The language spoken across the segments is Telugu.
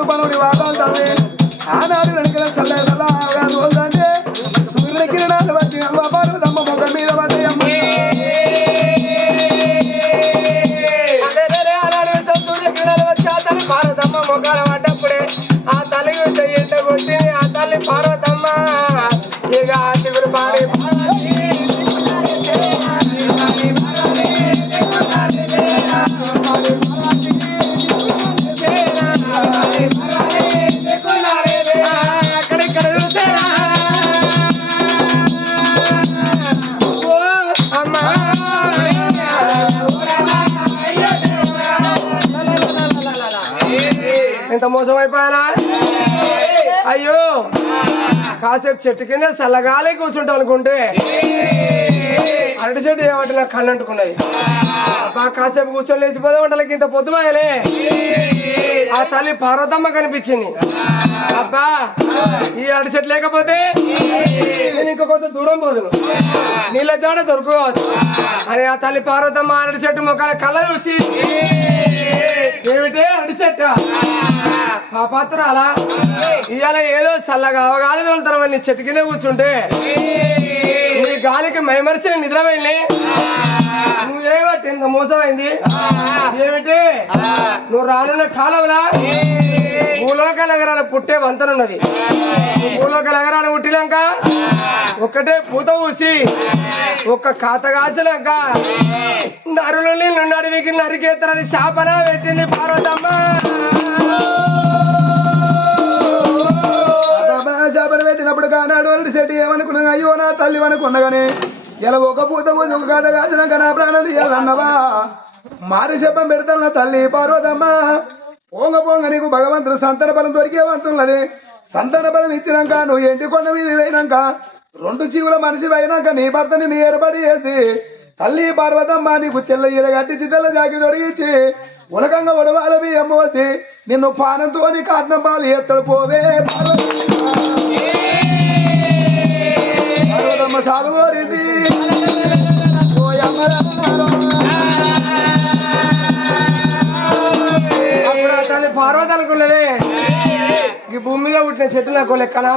పొద్దు పనుడి వాదాలు తల్లి ఆనాడు వెనుకల చల్ల చల్లగా రోజంటే సూర్యుడి కిరణాలు వచ్చి అమ్మ పార్వతమ్మ ముఖం మీద పడ్డాయి అమ్మ సూర్య కిరణాలు వచ్చి ఆ తల్లి పార్వతమ్మ ముఖాలు పడ్డప్పుడే ఆ తల్లి ఎండ కొట్టింది ఆ తల్లి పార్వతమ్మ ఇక దిగులు పాడి అక్కడిక్కడ చూసారా అమ్మా ఎంత మోసం అయిపోయానా అయ్యో కాసేపు చెట్టు కింద చల్లగాలి కూర్చుంటాం అనుకుంటే అరటి చెట్టు ఏమంటే నాకు కళ్ళు అంటుకున్నది అబ్బా కాసేపు కూర్చొని లేచిపోతే వంటలకి ఇంత పొద్దుమాయలే ఆ తల్లి పార్వతమ్మ కనిపించింది అబ్బా ఈ అరటి చెట్టు లేకపోతే నేను ఇంక కొంత దూరం పోదును నీళ్ళ జాడ దొరుకుకోవచ్చు అని ఆ తల్లి పార్వతమ్మ అరటి చెట్టు మొక్కల కళ్ళ చూసి ఏమిటే అరటి చెట్ట ఆ పాత్ర అలా ఇవాళ ఏదో చల్లగా అవగాలి తోలుతారు నీ చెట్టు కింద కూర్చుంటే నీ గాలికి మైమరిచిన నిద్రపోయింది నువ్వేమట్టి ఇంత మోసమైంది ఏమిటి నువ్వు రానున్న కాలంలో భూలోక నగరాలు పుట్టే వంతనున్నది భూలోక నగరాలు పుట్టినాక ఒక్కటే పూత ఊసి ఒక్క కాత కాసినాక నరులు నీళ్ళు నడివికి నరికేస్తారని శాపన పెట్టింది పార్వతమ్మ శాపన పెట్టినప్పుడు కానాడు వాళ్ళు చెట్టు ఏమనుకున్నా అయ్యో నా తల్లి అనుకున్నగానే ఇలా ఒక పూత పూజ ఒక కాత కాసినాక నా ప్రాణం తీయాలన్నవా మారి శపం పెడతాను నా తల్లి పార్వతమ్మ పోంగ పోంగ నీకు భగవంతుడు సంతాన బలం దొరికే వంతున్నది సంతాన బలం ఇచ్చినాక నువ్వు ఎంటి కొండ మీద అయినాక 2 జీవుల మనిషి అయినాక నీ భర్తని నీ ఏర్పడి చేసి తల్లి పార్వతమ్మ నీకు తెల్ల ఈర కట్టించి తెల్ల జాకి తొడిగించి ఉలకంగా ఒడవాల బియ్యం పోసి నిన్ను పానంతో నీ కాటనం పాలు ఎత్తడు పోవే పార్వతమ్మ సాగు కోరింది పార్వతి అనుకున్నదే ఈ భూమి మీద పుట్టిన చెట్టు నాకు లెక్కనా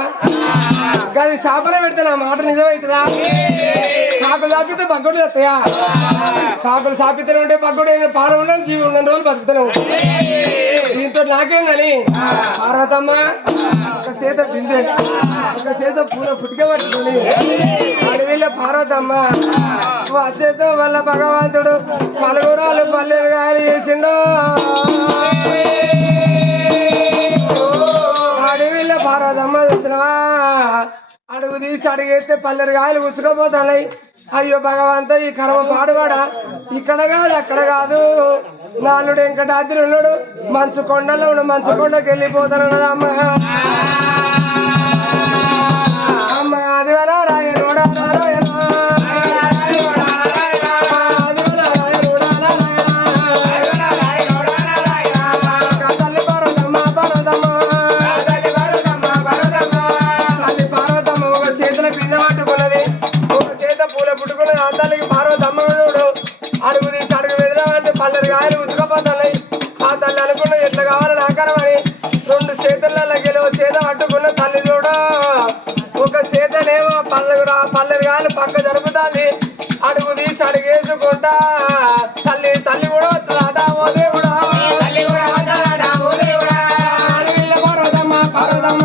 కానీ శాపన పెడితే నా మాట నిజమవుతుందా కాకులు సాపితే పగ్గుడు వస్తాయా కాకులు సాపితేనే ఉంటే పగ్గుడు పాలు ఉండని జీవి ఉన్న రోజులు బతుకుతాను దీంతో నాకేం కానీ పార్వతమ్మ ఒక చేత బిందె ఒక చేత పూల పుట్టుక పట్టుకుని అడవిలో పార్వతమ్మ వచ్చేతో వల్ల భగవంతుడు పలుగురాలు పల్లెలు గాలి చేసిండో అడవిలో పార్వతమ్మ చూసినవా అడుగు తీసి అడిగేస్తే పల్లెరు గాయలు ఉచ్చుకపోతాయి అయ్యో భగవంత ఈ కర్మ పాడువాడా ఇక్కడ కాదు అక్కడ కాదు నాలుడు వెంకటాద్రి ఉన్నాడు మంచు కొండలో ఉన్నాడు మంచు కొండకి వెళ్ళిపోతాను అమ్మ అమ్మ అది వల్ల రాయనోడా అడుగు తీసి అడుగు పెడదామంటే పల్లెరు గాయలు ఉతుకపోతున్నాయి ఆ తల్లి అనుకున్న ఎట్లా కావాలని ఆకారమని 2 చేతులలో గెలవ చేత పట్టుకున్న తల్లి చూడ ఒక చేతనేమో పల్లెరు గాయలు పక్క జరుపుతుంది అడుగు తీసి అడుగేసుకుంటా తల్లి కూడా వస్తుందా ఓ దేవుడా పార్వతమ్మ పార్వతమ్మ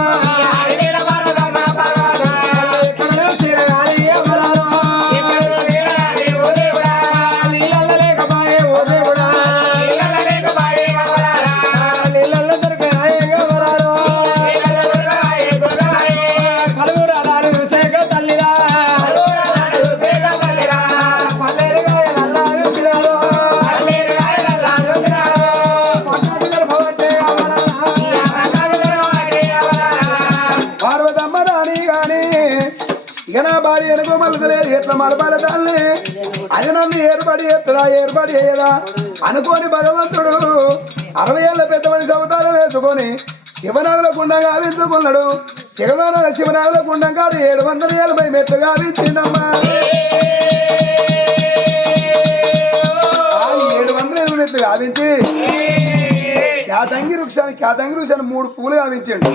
ఎట్లా మలపాల తల్లి అది నన్ను ఏర్పడి ఎత్తడా ఏర్పడి అయ్యదా అనుకోని భగవంతుడు 60 ఏళ్ళ పెద్ద మనిషి అవతారం వేసుకొని శివనాగుల గుండం గావించుకున్నాడు శివనాగుల గుండం కాదు 780 మెట్లు గావించిండమ్మా 780 మెట్లు గావించి క్యాతంగి వృక్షాన్ని 3 పూలు గావించండి.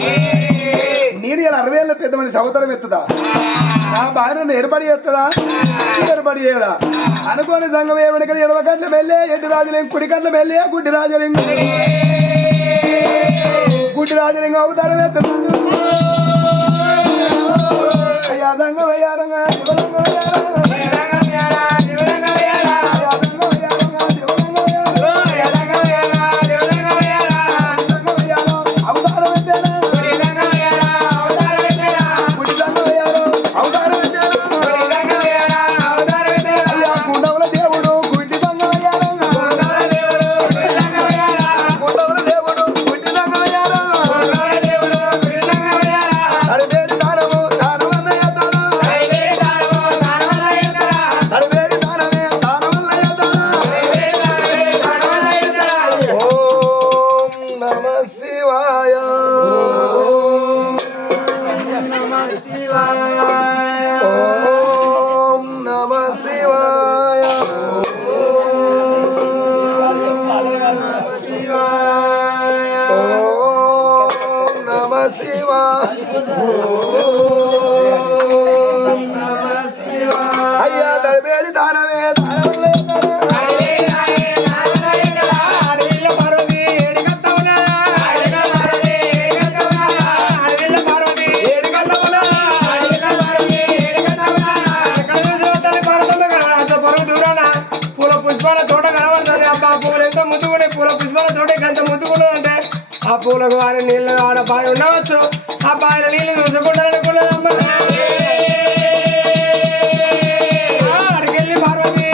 నేను ఇలా 60 ఏళ్ళ పెద్ద మనిషి అవతరం ఎత్తుదా నా భార్యను ఏర్పడి ఎత్తదా ఏర్పడి చేయదా అనుకోని సంఘం ఏమడికని ఎడవ గంటల మెల్లే ఎడ్డు రాజలింగ కుడి గంటల మెల్లే గుడ్డి రాజలింగం అవతారం ఎత్తుతుంది. అయ్యా సంఘం అయ్యారంగా అయ్యా దళబేడి దానమే పూల పుష్పాల తోట కనబడుతుంది. అబ్బా పూలు ఎంతో ముద్దుకునే పూల పుష్పాల తోట ఎంత ముద్దుకున్నది అంటే ఆ పూలకు వారి నీళ్ళు ఆడ బావి ఉండవచ్చు. ఆ బావిలో నీళ్ళు చూసుకుంటారనుకున్నదమ్మా. అడికెళ్ళి పార్వతి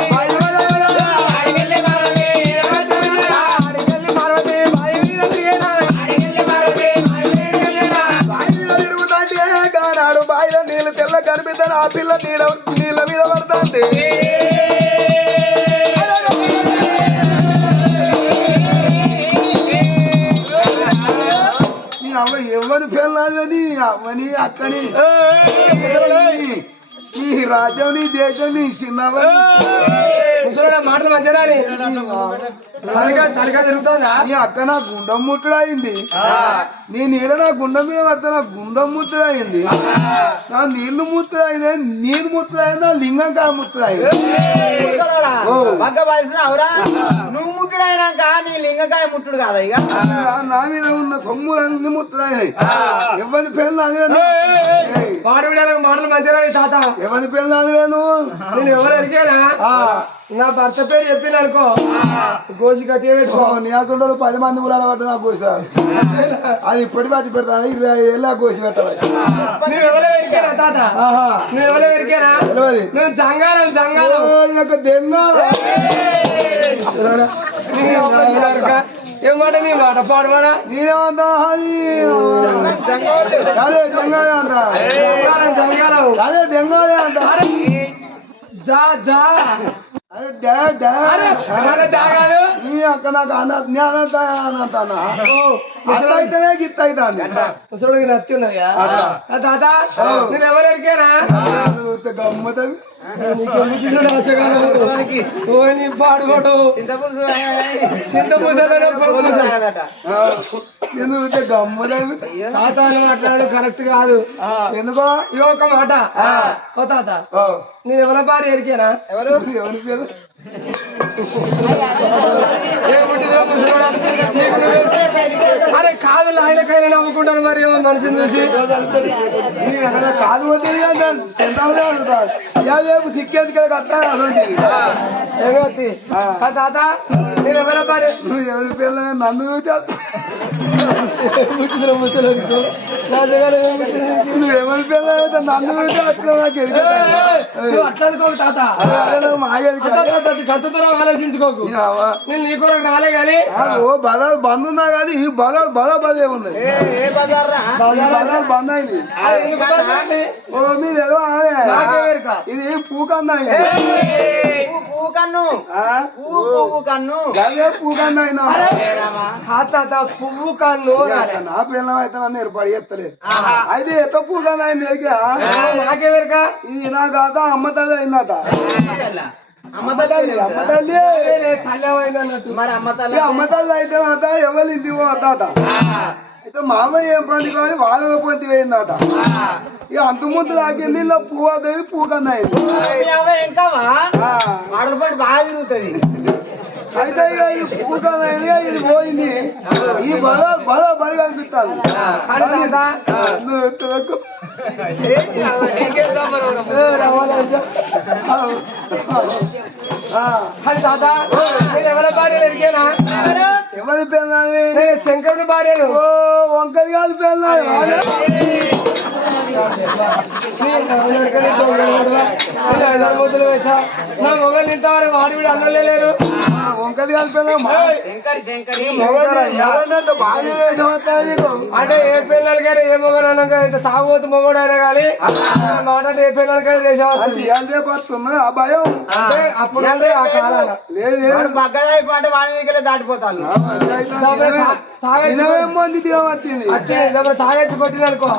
నాడు బావిలో నీళ్ళు తెల్ల కనిపిస్తాను. ఆ పిల్ల నీళ్ళ మీద పడుతుంది. ఎవరి పిల్లలని అమ్మని అక్కని ఈ రాజ్యం నీ దేశం నీ చిన్నవని మాటలు మంచిగా జరుగుతుందా? నీ అక్క నా గుండం ముట్టుడయింది. నీ నీడ నా గుండం మీద పడితే నా గుండం ముట్టుడయింది. నా నీళ్లు ముట్టుడైంది. నీరు ముట్టుడైంది. నా లింగం కా ముట్టుడైంది. నువ్వు ముట్టుడైనాక నీ లింగకాయ ముట్టుడు కాదా? ఇక నా మీద ఉన్న సొమ్ము అన్ని ముట్టుడైనాయి. ఎవరి పిల్లలు మాటలు మంచిగా తాత ఎవరి పిల్లలు నేను ఎవరు అడిగానా నా భర్త పేరు చెప్పిన అనుకో గోసి కట్టి పెట్టుకో. నీ అసలు 10 మంది గులాల పట్ట నాకు కోసి అది ఇప్పటి పట్టి పెడతాను. 25 ఏళ్ళ కోసి పెట్టాలి. నువ్వు ఎవరో ఎరికానా తాత? నువ్వు ఎవరో ఎరికానా? నువ్వు జంగాలం ఏం మాట నీ మాట పాడమాడా? నేనేమంతా అదే జంగాలే అంట. అదే జంగాలే అంట. జా జా నీ అక్క నాకు అత్త అయితేనే గిత్త అవుతాంది. ముసలికి నత్తి ఉన్నదా తాత? నేను ఎవరు ఎరికానా? గమ్మతం పాడుకోడు తాత అట్లాడు కరెక్ట్ కాదు. ఎందుకో ఇది ఒక మాట. ఓ తాత నేను ఎవరి భార్య ఎరికానా? ఎవరు ఎవరి పేరు? అరే కాదు ఆయనకైనా నవ్వుకుంటాను. మరి మనిషిని చూసి కాదు సిక్కేది తాత నేను ఎవరి భార్య? ఎవరి పేరు? నన్ను ముసలి ఎవరి పేరు? నన్ను అట్లా అనుకోకు తాత. కత్తుతో ఆలోచించుకోకు. నేను నీ కొరకు రాలే గాని బదాలు బంద్ ఉన్నా కానీ ఈ బదాలు బదే ఉన్నాయి. బంద్ అయింది. మీరు ఏదో ఇది పూకన్నా పూకన్ను గదే పూకన్నా అయినా తాత పువ్వు కన్ను నా పిల్లం అయితే నన్ను ఏర్పడి ఎత్తలేదు. అయితే ఎత్త పూకన్నా అయింది. నాకేవేరుక ఇది నా కాదా అమ్మ తల్లి అయిందట. అమ్మ తల్లి అమ్మ తల్లి కళ్యాణమైంది అన్నట్టు. మరి అమ్మ ఇక తల్లి అమ్మ తల్లి అయితే అత ఎవరి ఇంటికి పోతాట అయితే మామయ్య ఏం పని కానీ వాళ్ళ పొంది పోయిందట ఇక అంత ముందు తాకింది ఇలా పువ్వు అవుతుంది పువ్వు కన్నా అయింది ఇంకా వాడల పాటు బాగా తిరుగుతుంది. అయితే ఇక ఈ పువ్వు కన్నా అయింది ఇది పోయింది ఈ బల బల బలి కనిపిస్తాను కానీ తాత, నీకేద్దాం మరి మనం. కానీ తాత, నేను ఎవరి భార్యలు ఎరికేనా? ఎవరి పిల్లలు నేను శంకరుని భార్యను. ఓ వంకది కాదు పిల్లలు నా మొగలు ఇంతవరకు వాడి వీడు అన్నలే లేరు. వంకది కాదు పిల్లలు శంకరి శంకరి అంటే ఏ పిల్లలకైనా ఏ మొగలు అన్నా తాగబోతు మొగడు అయినా కానీ మాట్లాడే ఏ పిల్లలకైనా దేశం ఆ భయం అంటే అప్పుడు అంటే ఆ కాలాన లేదు బగ్గదాయి పాట వాడి దగ్గర దాటిపోతాను. మంది తినవచ్చింది తాగేసి కొట్టిననుకో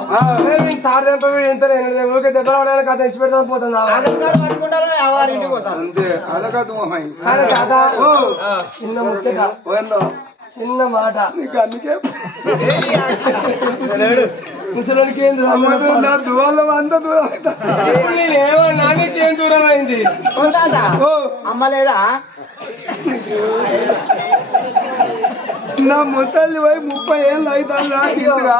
తాడు దెబ్బ ఎంత ఊరికే దెబ్బలు అవడానికి కథ ఇచ్చి పెడతా పోతుంది. పట్టుకుంటారు ఎవరి ఇంటికి పోతాను. అంతే అదకదు కానీ తాత చిన్న ముచ్చట చిన్న మాట నీకు అందుకే ముసలోనికి ఏం దూరం నా దూరం అంత దూరం నేనేమో నాకేం దూరం అయింది. అమ్మ లేదా నా ముసలి పోయి 30 ఏళ్ళు అవుతుంది ఇంతగా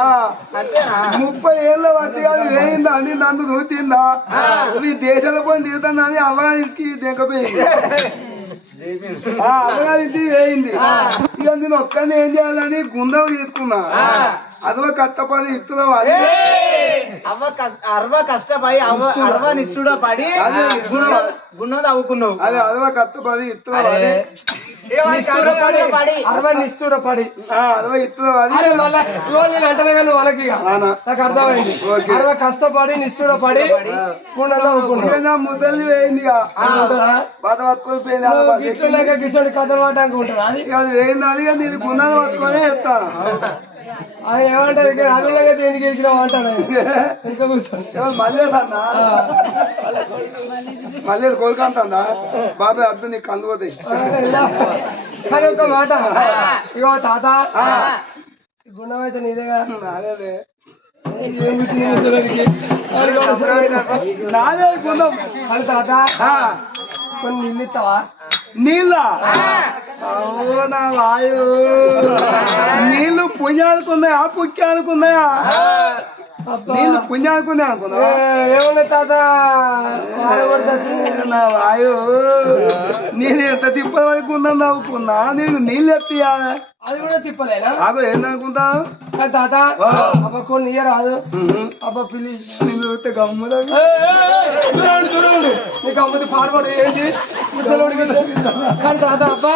అంతేనా? 30 ఏళ్ళ వద్ద కాదు వేయిందా అని నన్ను చూసిందా ఈ దేశాల పని తీరుతానని అవ్వడానికి దిగపోయింది అవ్వడానికి వేయింది ఇక నేను ఒక్కరిని ఏం చేయాలని గుండం తీసుకున్నా అదవ కష్టపడి ఇస్తున్నాం అది అరవ కష్టపడి అరవ నిష్ఠుడ పడి గున్నది అవ్వుకున్నావు. అదే అదవ కష్టపడి ఇస్తున్నాం అది నిష్ఠూరపడి అదవ ఇస్తున్నాం అది నేను అంటనే కానీ వాళ్ళకి నాకు అర్థమైంది. అరవై కష్టపడి నిష్ఠూరపడి నా ముద్దలు వేయింది బాధ పట్టుకొని గిట్లున్నాక గిసోడి కథలు పడ్డానికి ఉంటుందా? అది వేయింది అని నేను గుండాలు పట్టుకొని చెప్తాను ఆయన ఏమంటారు ఇక్కడ అరువులుగా దేనికి గెలిచినావు అంటాడు. ఇంకా కూర్చోండి మళ్ళీ మళ్ళీ కోలుకుంటుందా బాబాయ్ అర్థం నీకు కళ్ళు పోతాయి. కానీ ఒక మాట ఇగో తాత గుణం అయితే నీదేగా అదే ఏం కూర్చుని ముసలోడికి నాదే గుండం అని తాత కొన్ని నీళ్ళు ఇస్తావా? నీళ్ళ నా వాయు నీళ్ళు పుణ్యానుకున్నాయా పుక్యానుకున్నాయా? నీళ్ళు పుణ్యానుకున్నాయి అనుకున్నా ఏమన్నా తాత నా వాయు నేను ఎంత తిప్పల వరకు ఉన్నా నవ్వుకున్నా నీకు నీళ్ళు ఎత్తియా అది కూడా తిప్పలేనా? నాకు ఏందనుకుంటా తాత అబ్బా కొన్ని ఇయ్య రాదు అబ్బా పిల్లి నేను చూస్తే గమ్ములు చూడండి నీకు అమ్మది పాడుపడు ఏంటి ముసలోడికి కానీ తాత అబ్బా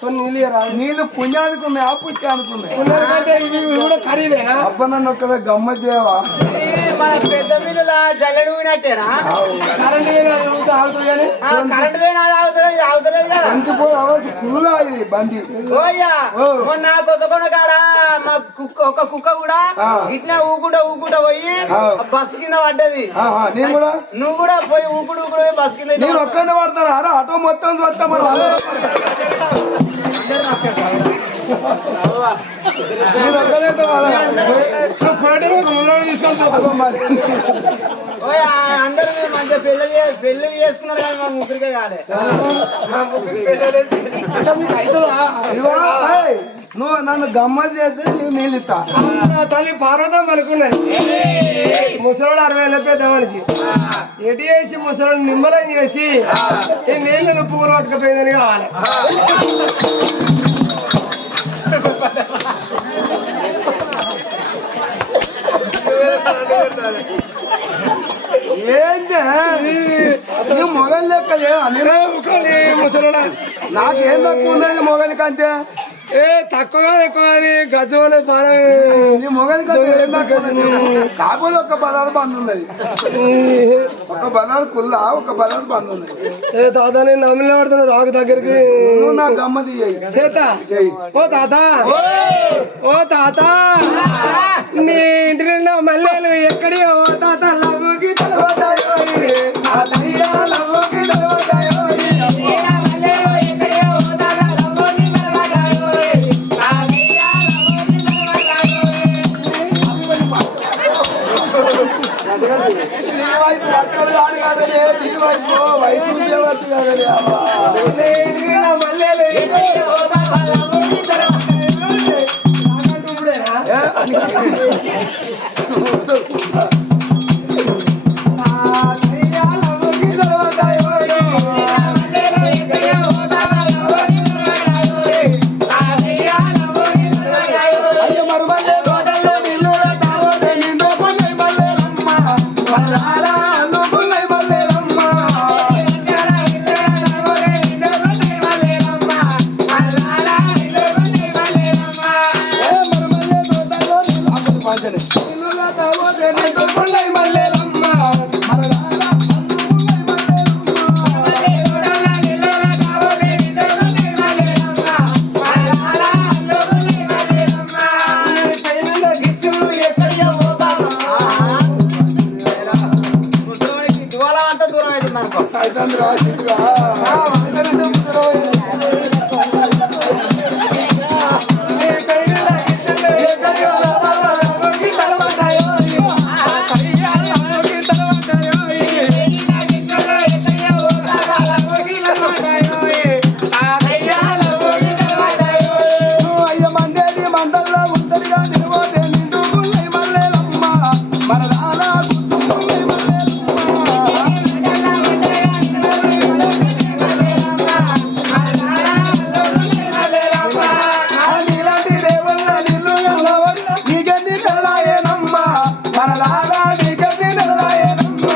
కొన్ని నీళ్ళు ఇయ్య రాదు. నీళ్ళు పుణ్యానికి ఉన్నాయి ఆ పుట్టి అనుకున్నాయి ఉన్నదంటే ఇవి కూడా ఖరీదేనా? అబ్బా నన్ను ఒక్కదా గమ్మత్ చేయవా? మన పెద్ద మిల్లుల జల్లెడు పోయినట్టేనా? కరెంట్ ఆగుతుంది కానీ కరెంట్ పోయినా ఆగుతలేదు కదా. ఇంటి పోయి అవ్వచ్చు కుళ్ళా ఇది బండి ఓయ్యా మొన్న కొత్తకొండ కాడ మా ఒక కుక్క కూడా ఇట్లా ఊకుంటా పోయి బస్సు కింద పడ్డది. నేను కూడా నువ్వు కూడా పోయి ఊకుడు బస్సు కింద నేను ఒక్కనే పడతారా ఆటో మొత్తం చూస్తా మరి అందరూ మంచిగా పెళ్లి చేసుకున్నారు కానీ మా ముగ్గురికే కాలే. నువ్వు నన్ను గమ్మత్ చేస్తే నీకు నీళ్ళు ఇస్తా. తల్లి పార్వతం అనుకున్నది ముసలోడు 60 ఏళ్ళ పెద్ద మనిషి ఎటు చేసి ముసలోడు నిమ్మలం చేసి ఈ నీళ్ళను పువ్వులు పట్టుకపోయిందని కావాలి. ఏంటి నువ్వు మొగలు లెక్క లేవా? ముసలోడా నాకేం తక్కువ ఉన్నది మొగలి కంటే తక్కువగా ఎక్కువ గజం పానం నీ మొగలి కంటే ఏం తక్కువ ఉన్నది? కాకపోతే ఒక బలాలు బంద్ ఉన్నది ఒక బలాలు కుల్లా ఒక బలాలు బంద్ ఉన్నది. తాత నేను నమ్మిన పడుతున్నా రాకు దగ్గరికి నువ్వు నా గమ్మతి చేత ఓ తాత ఓ తాత నీ ఇంటి నిండా మల్లెలు ఎక్కడి ఓ తాత లవ్వుకి ఏ, అని అయ్య మరుమల్లె తోటల్లో నిన్ను తావోతే నిండు కొన్నై మల్లెలమ్మ మల్లాల అల్లుకున్నై మల్లెలమ్మ ఏ మరుమల్లె తోటల్లో నిన్ను పాంచలే నిన్ను తావోతే నిండు కొన్నై మల్లెలమ్మ మల్లాల అంత దూరం అవుతుంది అనుకో ఐసంద్ర ఆశిష్గా అయ్య మండేది మండల్లో ఉంటదిగా నిలవోతే నిండు గుల్లై మల్లెలమ్మ మరదాల గుల్లై మల్లెలమ్మ నీలాంటి రేవల్ల నిన్ను ఎల్లవరి నీకెన్ని నెలలాయనమ్మ మరదాల నీకెన్ని నెలలాయనమ్మ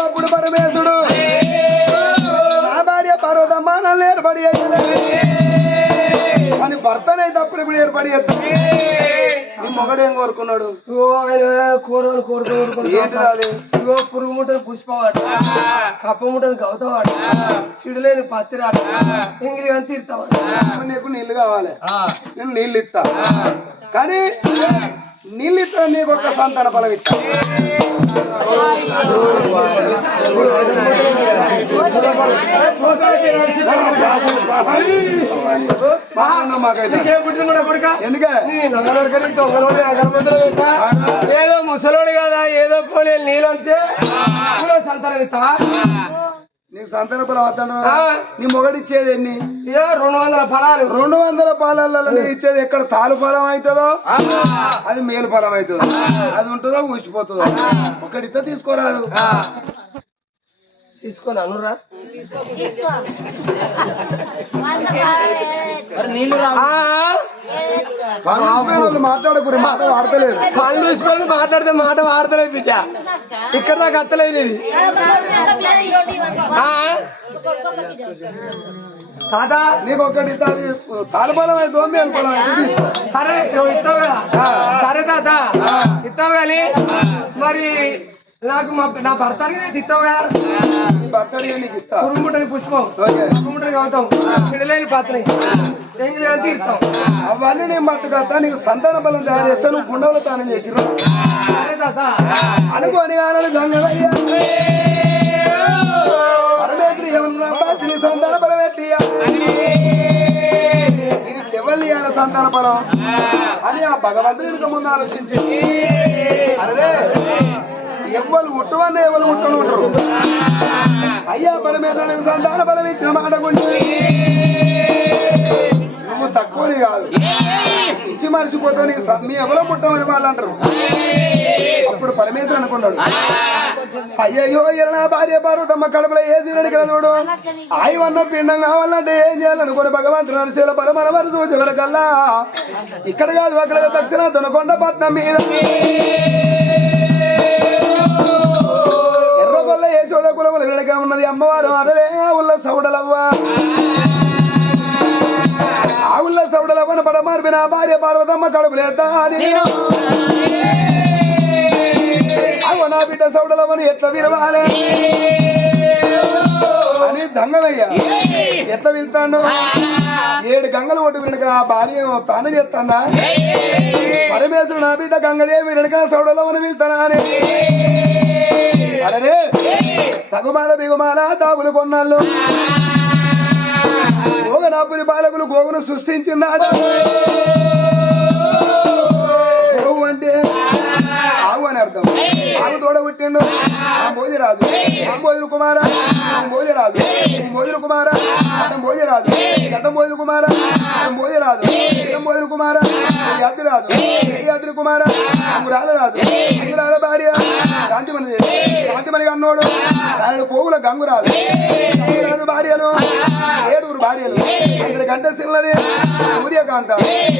అప్పుడు పరమేశుడు నా భార్య పర్వతమ్మ నన్ను ఏర్పడి అని భర్తనైతే అప్పుడు ఇప్పుడు ఏర్పడి నీ మొగడేం కోరుకున్నాడు ఏంటి అది పురుగు ముట్టని పుష్పవాడు కప్ప ముట్టని గౌతవాడు సిడులేని పత్తిరాడు ఎంగిలి కానీ తీర్తావాడు నీకు నీళ్లు కావాలి నేను నీళ్ళు ఇస్తా కానీ నీళ్ళు ఇస్తా నీకు ఒక సంతాన ఫలం ఇస్తా మాకైతే ఎందుకే ఏదో ముసలోడు కదా ఏదో పోలే నీళ్ళంతే సంతానం ఇస్తావా నీకు సంతాన ఫలం వస్తాను నీ మొగడిచ్చేది ఎన్ని 200 ఫలాలు 200 ఫలాలలో నీకు ఇచ్చేది ఎక్కడ తాలు ఫలం అవుతుందో అది మేలు ఫలం అవుతుందో అది ఉంటుందో ఊసిపోతుందో ఒకటితో తీసుకోరాదు తీసుకొని అనురా వాళ్ళు మాట్లాడకూడదు మాట వాడతలేదు పళ్ళు చూసుకొని మాట్లాడితే మాట వాడతలేదు బిడ్డ ఇక్కడ దాకా అత్తలేదు ఇది తాత నీకు ఒకటి తాలు ఫలం అవుతుందో మేలు ఫలం అవుతుంది సరే నువ్వు ఇస్తావు కదా సరే తాత ఇస్తావు కానీ మరి నాకు నా భర్తకి నేను ఇస్తావు కదా భర్తని నీకు ఇస్తా పురుగుముట్టని పుష్పం పురుగుముట్టని కవుతాం పిల్లలేని పాత్ర తీరుతాం అవన్నీ నేను మట్టుకొస్తా నీకు సంతాన బలం తయారు చేస్తా నువ్వు గుండెలు తానం చేసి సరే తాత అనుకోని కానీ గంగయ్య పరమేశ్వరి ఏమన్నా సంతాన బలం ఎట్టి ఎవరిని సంతాన బలం అని ఆ భగవంతుడి ఇంక ముందు ఆలోచించి అరే ఎవరు ఉట్టవన్న ఎవరు ఉట్టను ఉంటారు అయ్యా పరమేశ్వరునికి సంతాన బలం ఇచ్చిన మాట గురించి నువ్వు తక్కువని కాదు ఇచ్చి మరిచిపోతావు నీకు మీ ఎవరో పుట్టమని వాళ్ళు అంటారు అప్పుడు పరమేశ్వరు అనుకున్నాడు అయ్యయ్యో నా భార్య పార్వతమ్మ కడుపులో ఏ జీవుడికి చూడు ఆయవన్న పిండం కావాలంటే ఏం చేయాలనుకోని భగవంతుడు నరసేల పరమన వరుస చివరికల్లా ఇక్కడ కాదు అక్కడ దక్షిణ దొనకొండ పట్నం మీద ఎర్రగొల్ల యశోద కులముల వెనక ఉన్నది అమ్మవారు అరలే ఉల్ల సౌడలవ్వ ఆ ఉల్ల సౌడలవ్వను పడమార్పి నా భార్య పార్వతమ్మ కడుపులేద్దా అవ నా బిడ్డ సౌడలవ్వను ఎట్లా విరవాలి గంగవయ్య ఎట్లా వెళ్తాను 7 గంగలు ఒడ్డు వెనుక ఆ భార్య తాను చేస్తానా పరమేశ్వరుడు నా బిడ్డ గంగదేవి వెనుక సౌడలో మనం వెళ్తానా అని అరే తగుమాల బిగుమాల తాగులు కొన్నాళ్ళు గోగనాపురి బాలకులు గోగును సృష్టించినాడు గోవు అంటే ఆవు అని అర్థం ఆవు తోడ పుట్టిండు ఆ భోజి రాదు భోజన కుమార భోజి రాదు భోజన కుమార భోజి రాదు గతం భోజన కుమార భోజి రాదు గతం భోజన కుమార యాత్రి రాదు యాత్రి కుమార అంగురాల రాదు అంగురాల భార్య శాంతిమని శాంతిమణిగా అన్నోడు ఆయన పోగుల గంగు రాదు రాదు భార్యలు 7 భార్యలు అందరికంటే సిల్లది సూర్యకాంత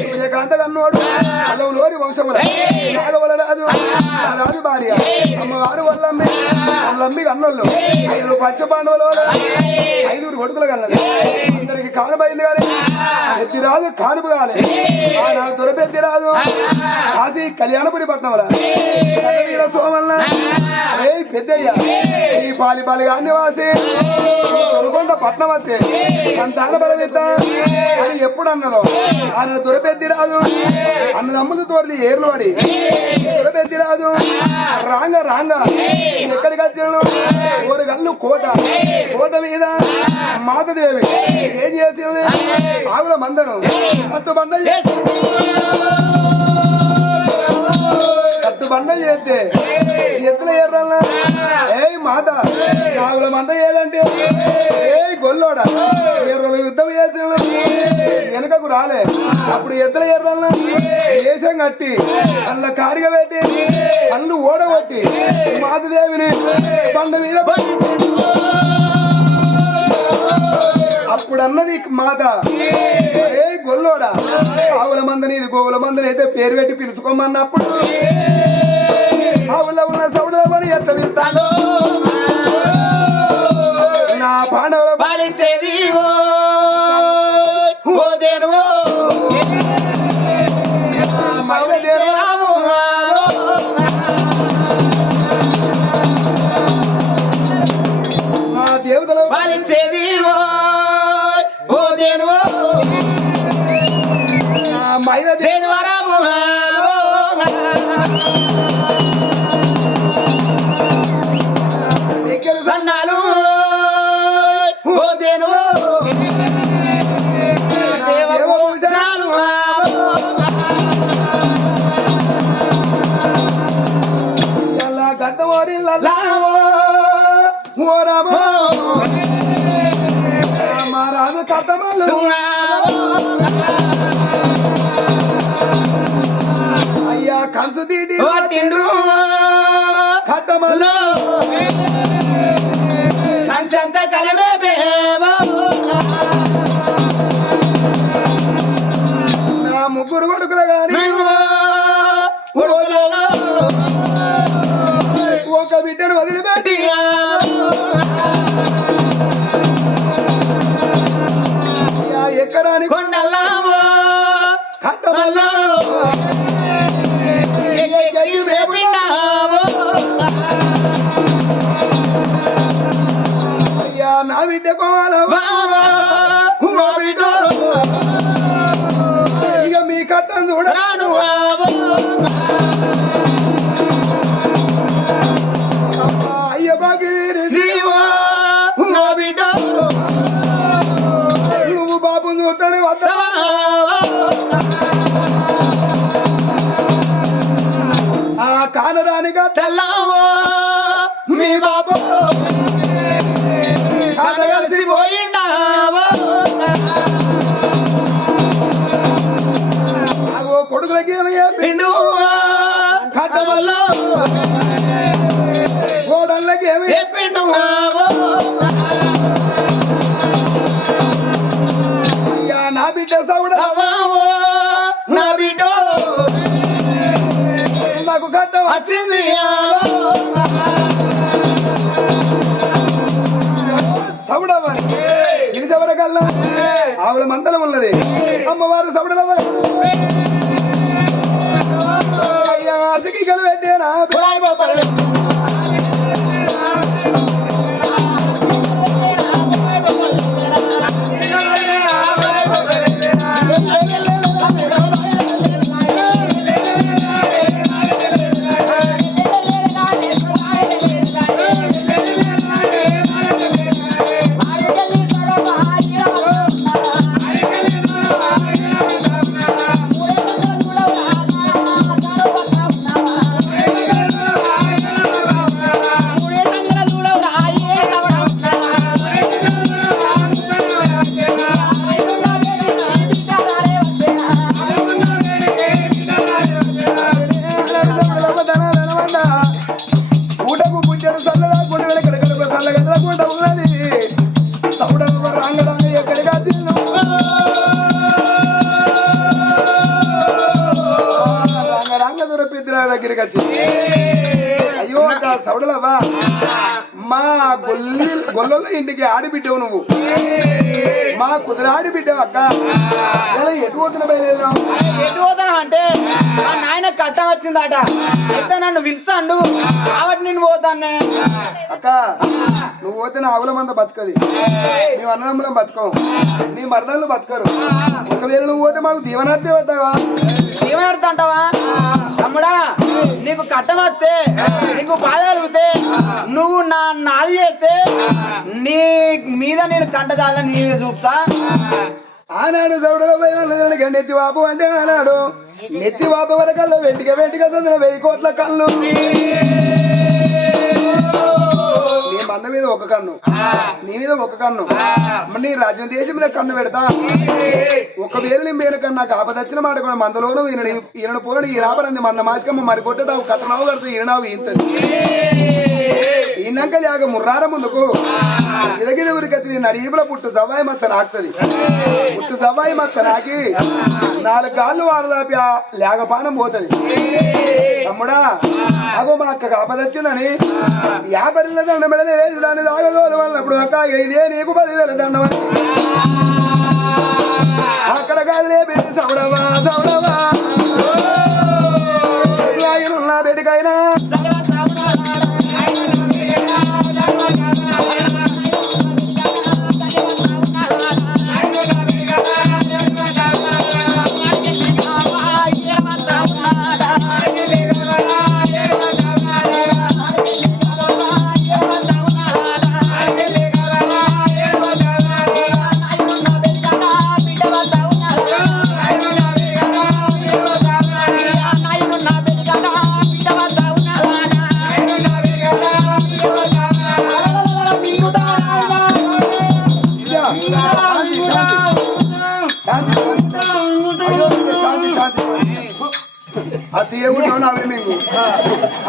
సూర్యకాంత కన్నోడు అల్లవులోని వంశముల నాగవల రాజు రాజు భార్య అమ్మవారు వల్లమ్మి కన్నోళ్ళు 5 పంచ పాండవుల 5 కొడుకులు కన్నది అందరికి కానుపోయింది కానీ ఎత్తి రాదు కానుపు కాలే ఆనాడు దొరపెత్తి రాదు కాశీ కళ్యాణపురి పట్నంల సోమల్ల పెద్దయ్య ఈ పాలి గాన్ని వాసి దొరకొండ పట్నం వస్తే సంతాన బలమిద్ద అని ఎప్పుడు అన్నదో ఆయన దొరపెత్తి రాదు అన్నదమ్ములు తోటి ఏర్లు పడి దొరపెత్తి రాదు రాంగ ఎక్కడికి వచ్చాను 1 గల్లు కోట మీద మాతదేవి ఏం చేసింది ఆవుల మందను కట్టుబండలు చేస్తే ఎత్తుల ఎర్రన్నా మాత ఆవుల మంద ఏదంటే గొల్లోడ ఎర్రలు యుద్ధం చేసిన వెనుకకు రాలే అప్పుడు ఎద్దుల ఎర్రన్నా దేశం కట్టి అల్ల కాడిగా పెట్టి అల్లు ఓడగొట్టి మాతదేవిని బండ మీద అప్పుడు అన్నది మాత గొల్లోడా ఆవుల మందని ఇది గోవుల మందని అయితే పేరు పెట్టి పిలుచుకోమన్నప్పుడు ఆవుల ఉన్న సౌడుల పని ఎట్లా వెళ్తాడు నా పాండవుల పాలించేది నా దేవతలు పాలించేది మైల దేని వరము సన్నాలు ఓదేను దేవభూషణాలు ఎలా గడ్డవాడి లల్లావో ఓ రామో మహారాజు కట్టమల్లు అయ్యా కంచు తీటి పట్టిండు కట్టమల్లు కంచంత కలమే నా 3 కొడుకులు గాని ఒక బిడ్డను వదిలిపెట్టి ఎక్కడానికి కొండల్లా కట్టమల్లు అయ్యా నా బిడ్డ కోవాల బిడ్డ ఇక మీ కట్టం చూడరాను అయ్య బాకి నా బిడ్డ నువ్వు బాబు చూస్తాడు వద్దావా ఆ కానరానిగా తెల్లావో మీ బాబు కలిసి పోయిండావో అగో కొడుకులకి ఏమయ్యా పిండు కట్టవల్ల కోడళ్ళకి ఏమయ్యా పిండు అయ్యా నా బిడ్డ సౌడ నా బిడ్డ నాకు కట్టం వచ్చింది సౌడమని పిలిచేవరకల్లా ఆవుల మందలం ఉన్నది అమ్మవారు సౌడలవ అయ్యా అసకి కలిపెట్టేనా చూడకుండా ఉన్నది సౌడమ్మ రంగరంగ ఎక్కడిగా తిన్ను రంగరంగ దొరపిద్ర దగ్గరికి వచ్చి అయ్యో సౌడలవ్వా మా గొల్లలో ఇంటికి ఆడిబిడ్డవు నువ్వు మా కుదిరాడి బిడ్డవు అక్క ఇలా ఎటు పోతున్న బయలుదేరాం ఎటు పోతాను అంటే మా నాయన కట్టం వచ్చిందట అయితే నన్ను పిలుస్తాండు కాబట్టి నేను పోతాను అక్క నువ్వు పోతే నా ఆవుల మంద బతకది మేము అన్నదమ్ములం బతకం నీ మరణాలు బతకరు ఒకవేళ నువ్వు పోతే మాకు దీవనార్థి పడ్డావా ఏమడుతా అంటావా తమ్ముడా నీకు కట్టం వస్తే నీకు బాధ కలిగితే నువ్వు నాది చేస్తే నీ మీద నేను కంటదాలని నీవే చూపుతా ఆనాడు సౌడలో పోయి నెత్తి వాపు అంటే ఆనాడు నెత్తి వాపు వరకల్లో వెంటిక చంద్ర 1000 కోట్ల కళ్ళు నీ మంద మీద ఒక కన్ను నీ మీద ఒక కన్ను నీ రాజ్యం దేశం మీద కన్ను పెడతా ఒకవేళ నీ మీద కన్నా ఆపదచ్చిన మాట కూడా మందలోనూ ఈయన పోరడు ఈ రాబరంది మంద మాసికమ్మ మరి కొట్టడావు కట్టనావు కడుతూ ఈనావు ఈంతది ఈనాక లేక ముర్రార ముందుకు ఇదగిన ఊరికి వచ్చి నేను అడీపుల పుట్టు జవాయి మచ్చ నాకుతుంది పుట్టు జవాయి మచ్చ నాకి 4 గాళ్ళు వారదాపి లేకపానం పోతుంది తమ్ముడా అగో మా అక్కకు ఆపదచ్చిందని 50 దండ మెడలు వేసి దాన్ని దాగదోలు వాళ్ళప్పుడు అక్క ఇదే నీకు 10,000 దండమని అక్కడ గాలి పెట్టి సౌడవా సౌడవా నా బిడ్డకైనా అది దేవుడు అవి మీకు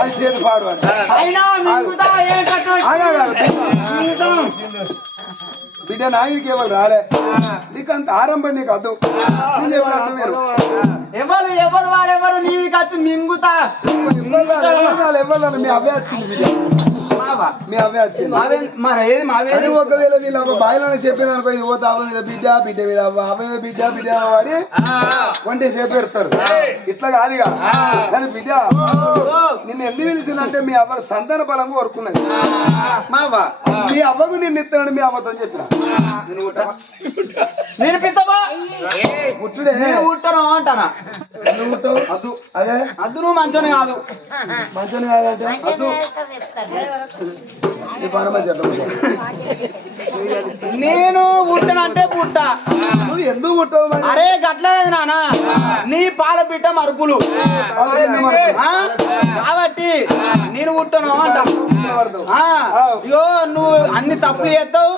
అది చేతి పాడు బిడ్డ నాయనకి ఎవరు రాలే నీకు అంత ఆరంభం నీకు అద్దు నేను చెప్పినట్టు మీరు ఎవరు వాడెవరు నీవి ఖర్చు మింగుతా ఎవరు మీ అవే వచ్చింది బిడ్డ మీ అవే వచ్చింది మరి ఏది మావేది ఒకవేళ వీళ్ళు అవ్వ బాయిలని చెప్పిన అనుకో ఇది పోతే అవ్వ మీద బిడ్డ బిడ్డ మీద అవ్వ అవ్వ మీద బిడ్డ బిడ్డ వాడి వంటే సేపు పెడతారు ఇట్లా కాదుగా కానీ బిడ్డ నిన్ను ఎందుకు పిలిచిందంటే మీ అవ్వ సంతాన బలంగా కోరుకున్నది మా అవ్వ మీ అవ్వకు నిన్ను ఇస్తానని మీ అవ్వతో చెప్పిన నేను పిత్తబా పుట్టుడే పుట్టను అంటానా ఎందుకు పుట్టావు అద్దు అదే అద్దు నువ్వు మంచోని కాదు మంచోని కాదంటే అద్దు నేను పుట్టనంటే పుట్ట నువ్వు ఎందుకు పుట్టావు అరే గట్లేదు నాన్న నీ పాల బిడ్డ మరుపులు కాబట్టి నేను పుట్టను అంట ఇగో నువ్వు అన్ని తప్పులు చేస్తావు.